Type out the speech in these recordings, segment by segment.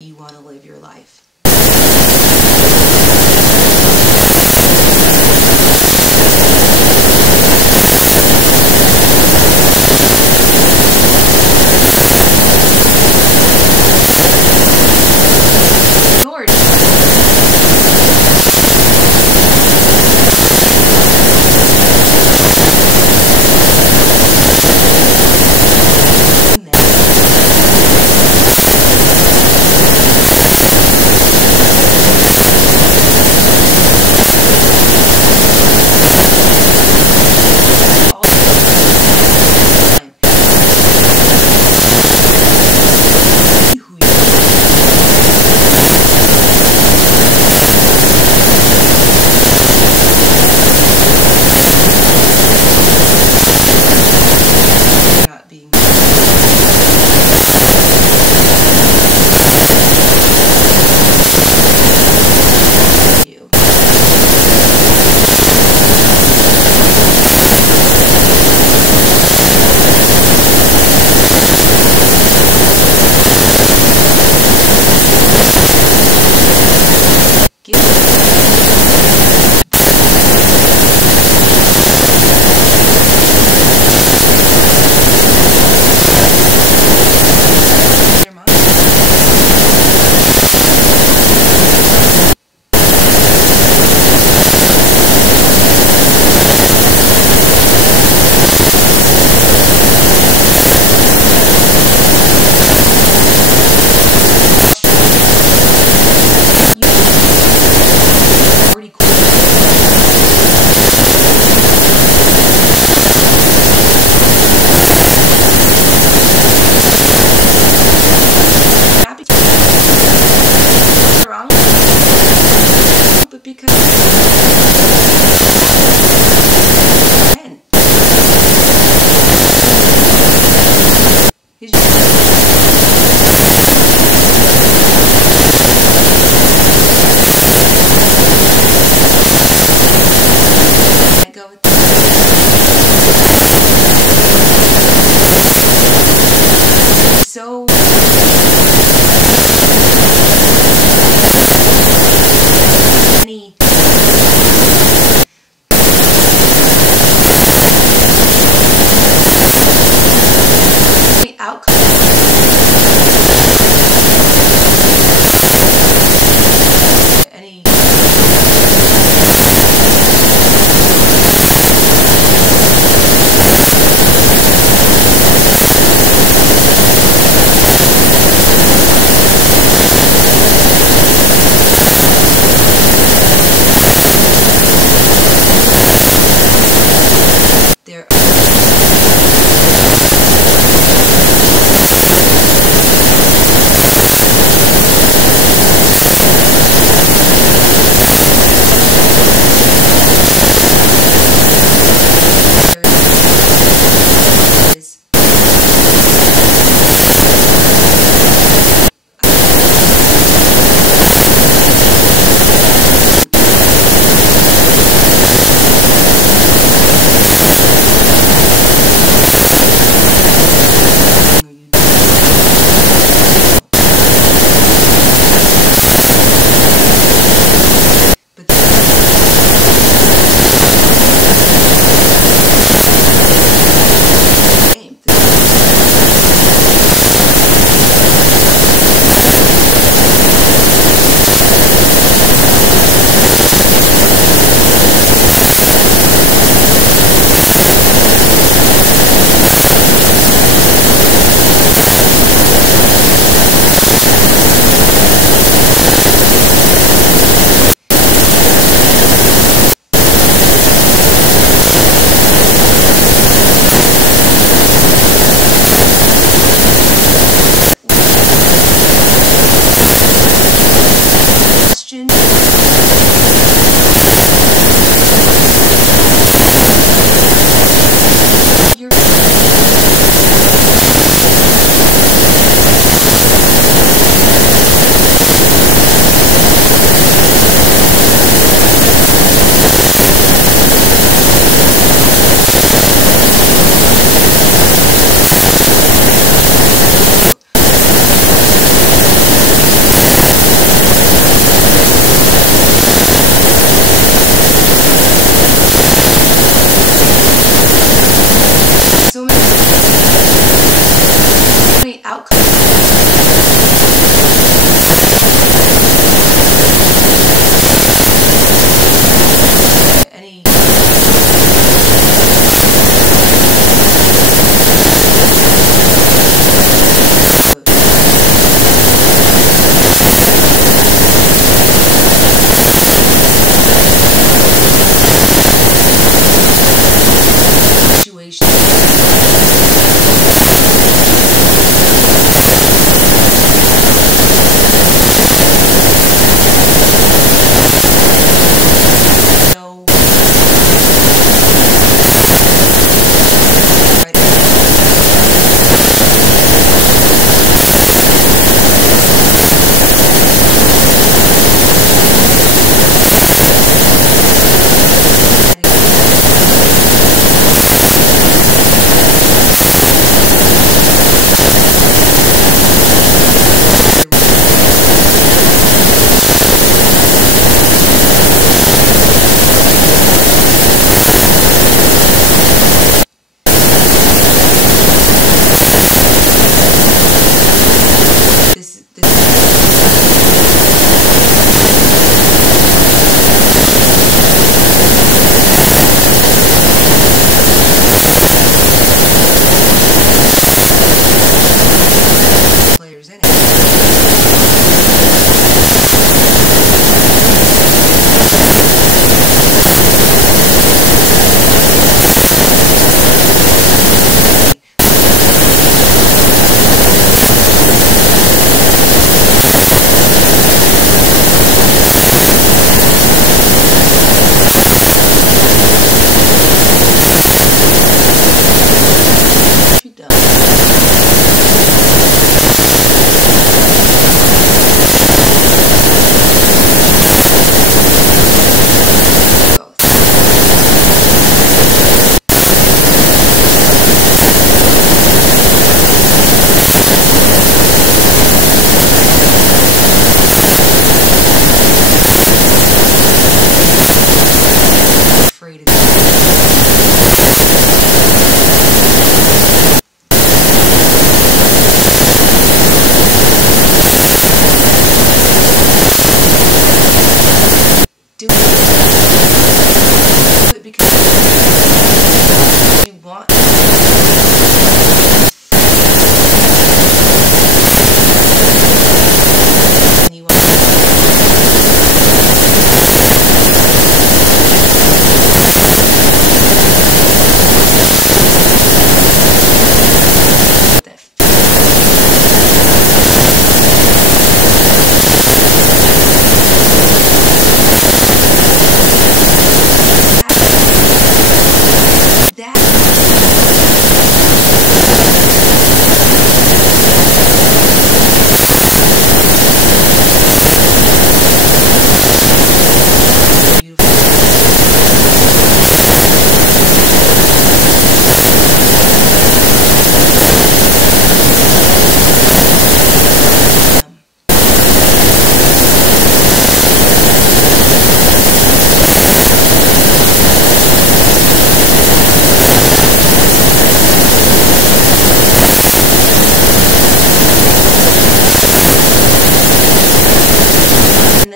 you want to live your life.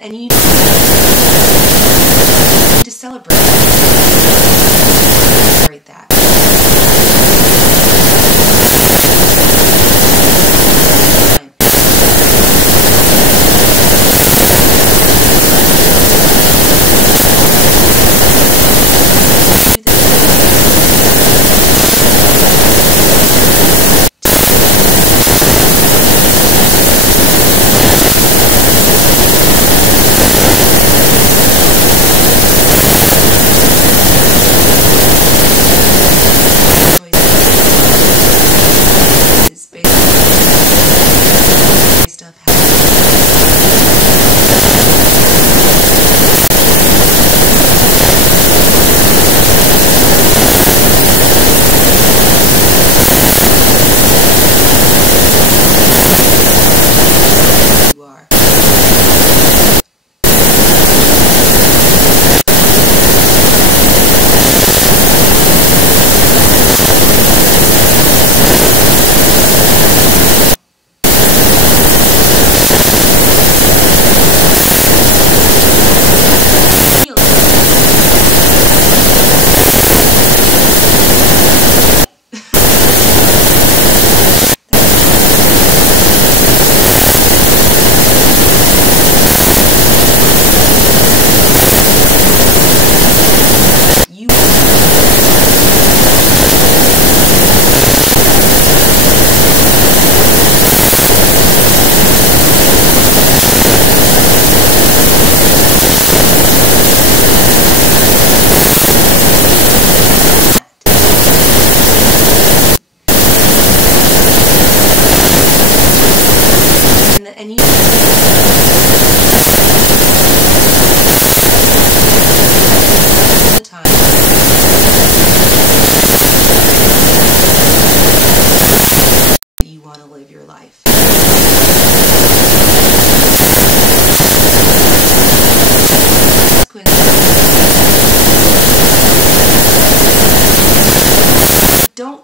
And you need to celebrate that. And you all the time. You want to live your life. Don't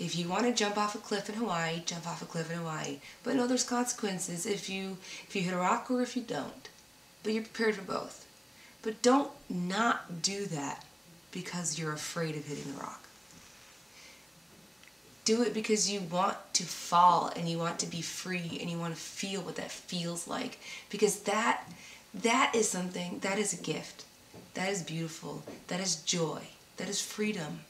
If you want to jump off a cliff in Hawaii, jump off a cliff in Hawaii. But no, there's consequences if you hit a rock or if you don't. But you're prepared for both. But don't not do that because you're afraid of hitting a rock. Do it because you want to fall and you want to be free and you want to feel what that feels like. Because that is something, that is a gift. That is beautiful. That is joy. That is freedom.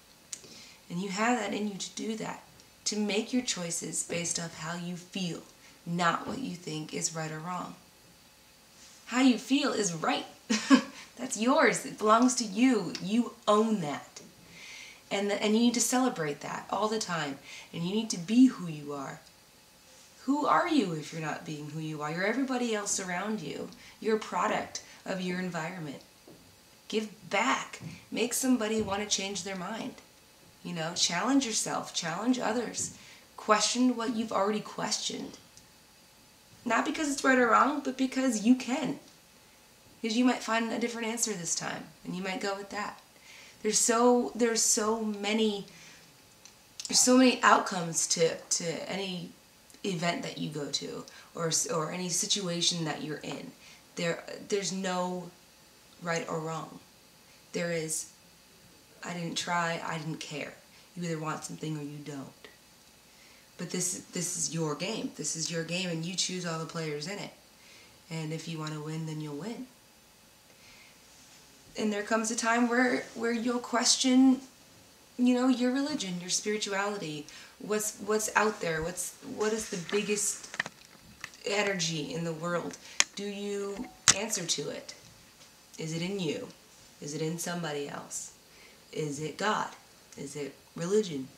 And you have that in you to do that, to make your choices based off how you feel, not what you think is right or wrong. How you feel is right. That's yours. It belongs to you. You own that. And you need to celebrate that all the time. And you need to be who you are. Who are you if you're not being who you are? You're everybody else around you. You're a product of your environment. Give back. Make somebody want to change their mind. You know, challenge yourself, challenge others. Question what you've already questioned. Not because it's right or wrong, but because you can. Because you might find a different answer this time, and you might go with that. There's so many outcomes to any event that you go to, or any situation that you're in. There's no right or wrong. There is, I didn't try, I didn't care. You either want something or you don't. But this is your game. This is your game, and you choose all the players in it. And if you want to win, then you'll win. And there comes a time where you'll question, your religion, your spirituality, what's out there, what is the biggest energy in the world? Do you answer to it? Is it in you? Is it in somebody else? Is it God? Is it religion?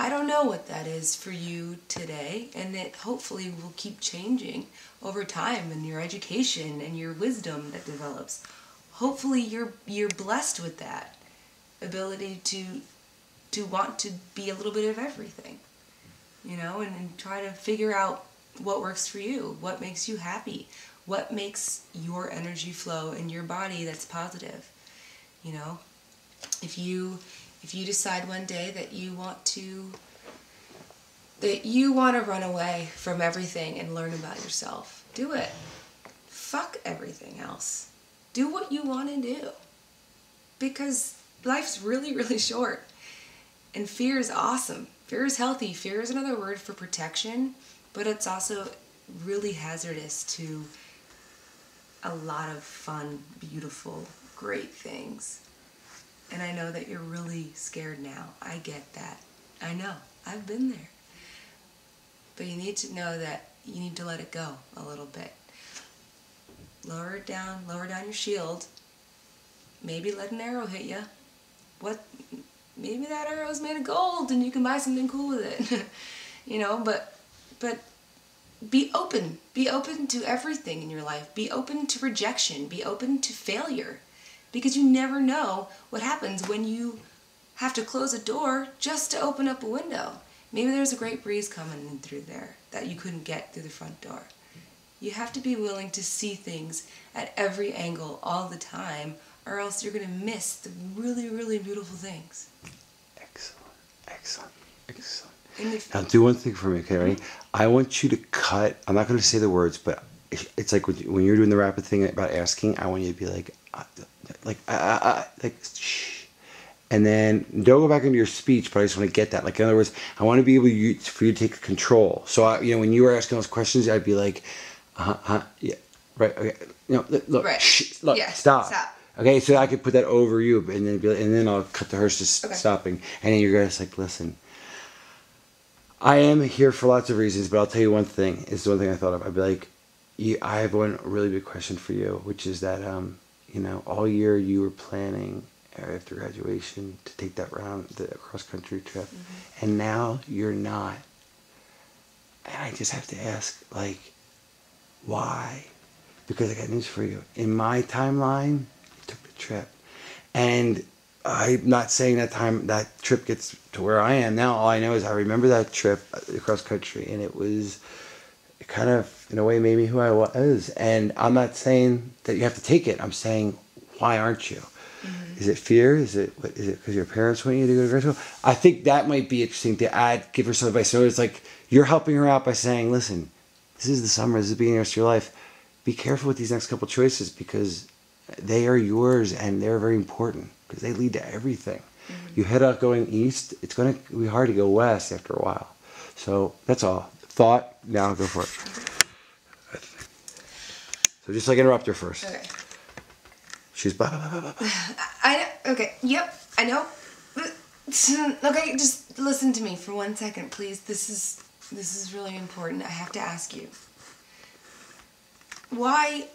I don't know what that is for you today, and it hopefully will keep changing over time, and your education and your wisdom that develops. Hopefully you're blessed with that ability to want to be a little bit of everything, and try to figure out what works for you, what makes you happy, what makes your energy flow in your body that's positive. If you decide one day that you want to run away from everything and learn about yourself, do it. Fuck everything else. Do what you want to do. Because life's really, really short. And fear is awesome. Fear is healthy. Fear is another word for protection, but it's also really hazardous to a lot of fun, beautiful, great things. And I know that you're really scared now. I get that. I know. I've been there. But you need to know that you need to let it go a little bit. Lower down your shield. Maybe let an arrow hit you. Maybe that arrow's made of gold and you can buy something cool with it. But be open. Be open to everything in your life. Be open to rejection. Be open to failure. Because you never know what happens when you have to close a door just to open up a window. Maybe there's a great breeze coming in through there that you couldn't get through the front door. You have to be willing to see things at every angle all the time, or else you're going to miss the really, really beautiful things. Excellent. Now do one thing for me, okay, ready? I want you to cut, I'm not going to say the words, but it's like when you're doing the rapid thing about asking, I want you to be like shh. And then don't go back into your speech, but I just want to get that. Like, in other words, I want to be able for you to take control. So, when you were asking those questions, I'd be like, yeah, right, okay. Look, right. Shh, look, yeah, stop. Okay, so I could put that over you, and then I'll cut to her just stopping. And then you're just like, listen, I am here for lots of reasons, but I'll tell you one thing. It's the one thing I thought of. I'd be like, I have one really big question for you, which is that, all year you were planning after graduation to take that the cross-country trip, and now you're not. And I just have to ask, why? Because I got news for you. In my timeline, you took the trip. And I'm not saying that trip gets to where I am now. All I know is I remember that trip across country, and it kind of, in a way, made me who I was. And I'm not saying that you have to take it. I'm saying, why aren't you? Is it fear? Is it because your parents want you to go to grad school? I think that might be interesting to give her some advice. So it's like you're helping her out by saying, listen, this is the summer, this is the beginning of the rest of your life. Be careful with these next couple choices because they are yours and they're very important because they lead to everything. You head out going east, it's going to be hard to go west after a while. So that's all. Thought, now go for it. So just interrupt her first. Okay. She's blah, blah, blah, blah, blah. Okay, yep, I know. Okay, just listen to me for 1 second, please. This is really important. I have to ask you. Why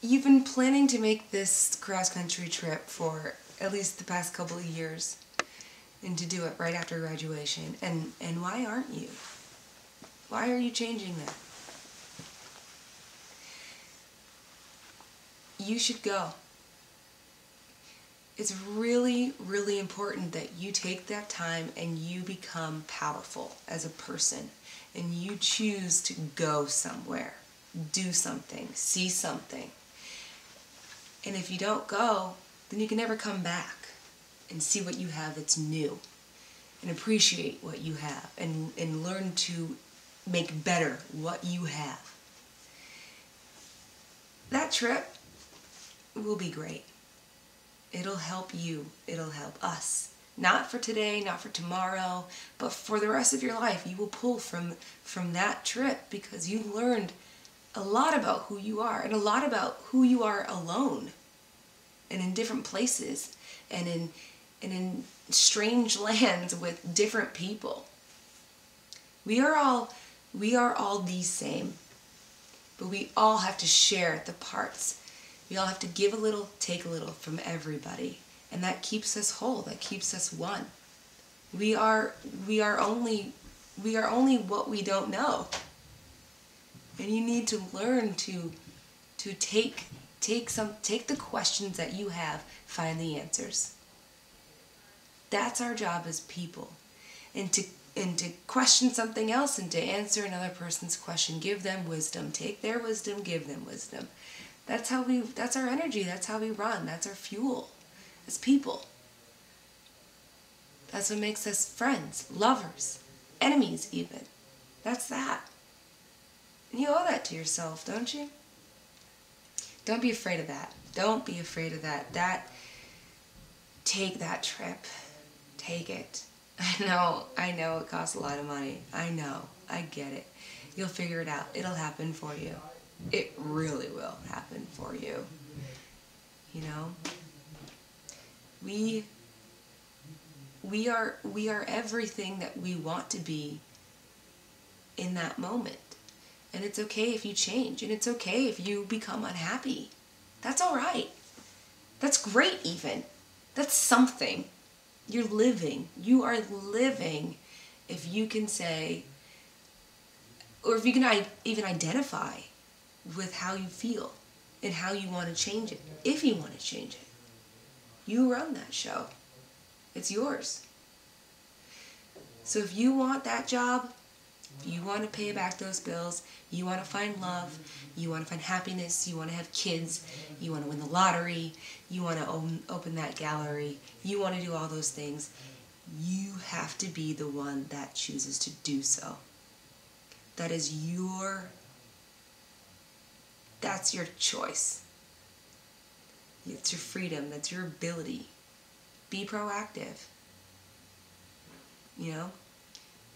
you've been planning to make this cross-country trip for at least the past couple of years and to do it right after graduation, and why aren't you? Why are you changing that? You should go. It's really, really important that you take that time and you become powerful as a person. And you choose to go somewhere, do something, see something. And if you don't go, then you can never come back and see what you have that's new. And appreciate what you have. And learn to make better what you have. That trip will be great. It'll help you. It'll help us. Not for today, not for tomorrow, but for the rest of your life. You will pull from that trip because you learned a lot about who you are and a lot about who you are alone and in different places and in strange lands with different people. We are all the same, but we all have to share the parts. We all have to give a little, take a little from everybody. And that keeps us whole. That keeps us one. We are only what we don't know. And you need to learn to take the questions that you have, find the answers. That's our job as people. And to question something else and to answer another person's question, give them wisdom. Take their wisdom, give them wisdom. That's our energy. That's how we run. That's our fuel. As people. That's what makes us friends, lovers, enemies even. That's that. And you owe that to yourself, don't you? Don't be afraid of that. Don't be afraid of that. Take that trip. Take it. I know it costs a lot of money. I know. I get it. You'll figure it out. It'll happen for you. It really will happen for you. You know? We are everything that we want to be in that moment. And it's okay if you change. And it's okay if you become unhappy. That's all right. That's great even. That's something. You're living. You are living if you can say, or if you can even identify with how you feel and how you want to change it. If you want to change it. You run that show. It's yours. So if you want that job, if you want to pay back those bills, you want to find love, you want to find happiness, you want to have kids, you want to win the lottery, you want to open that gallery, you want to do all those things, you have to be the one that chooses to do so. That's your choice. It's your freedom. That's your ability. Be proactive. You know?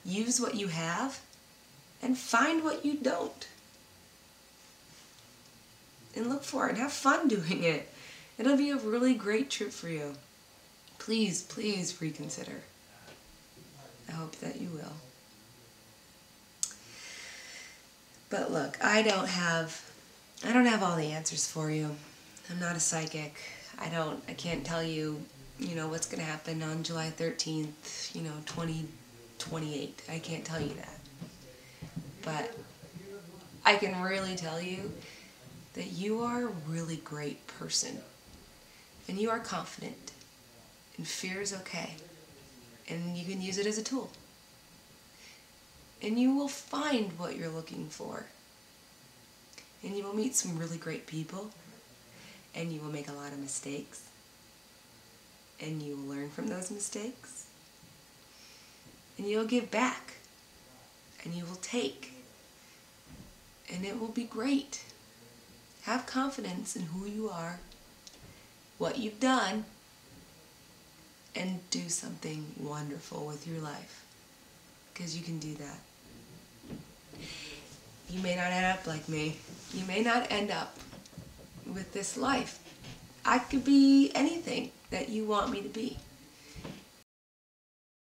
Use what you have and find what you don't. And look for it and have fun doing it. It'll be a really great trip for you. Please, please reconsider. I hope that you will. But look, I don't have all the answers for you. I'm not a psychic. I can't tell you, what's going to happen on July 13th, 2028. I can't tell you that. But I can really tell you that you are a really great person. And you are confident. And fear is okay. And you can use it as a tool. And you will find what you're looking for. And you will meet some really great people. And you will make a lot of mistakes. And you will learn from those mistakes. And you'll give back. And you will take. And it will be great. Have confidence in who you are, what you've done, and do something wonderful with your life. Because you can do that. You may not end up like me. You may not end up with this life. I could be anything that you want me to be.